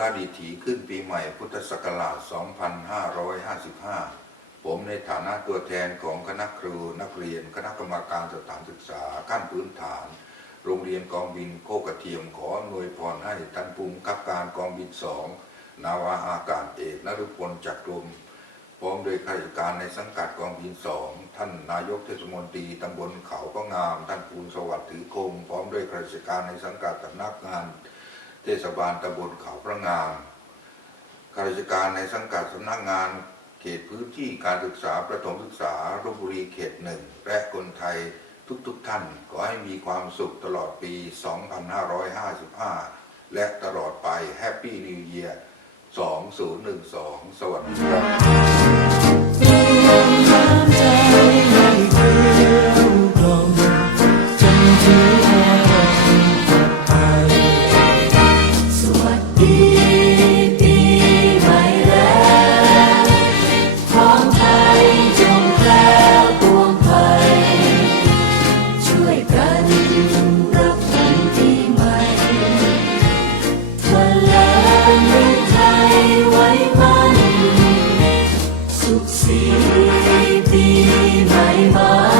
รดิถีขึ้นปีใหม่พุทธศักราช 2555 ผมในฐานะตัวแทนของคณะครูนักเรียน คณะกรรมการสถานศึกษาขั้นพื้นฐาน โรงเรียนกองบินโคกระเทียมขออำนวยพรให้ท่านภูมิคับการกองบินสองนาวาอากาศเอกนฤพลจักรลมพร้อมโดยข้าราชการในสังกัดกองบินสองท่านนายกเทศมนตรีตำบลเขาก็งาม ท่านภูลสวัสดิ์ถือคงพร้อมด้วยข้าราชการในสังกัดสำนักงาน ศบาลตำบลเขาพระงามข้าราชการในสังกัดสำนักงานเขตพื้นที่การศึกษาประถมศึกษารบบุรีเขตหนึ่งและคนไทยทุกๆทท่านขอให้มีความสุขตลอดปี 2555 และตลอดไปแฮปปี้นิวเยียร์2012 สวัสดีครับ Redeemer.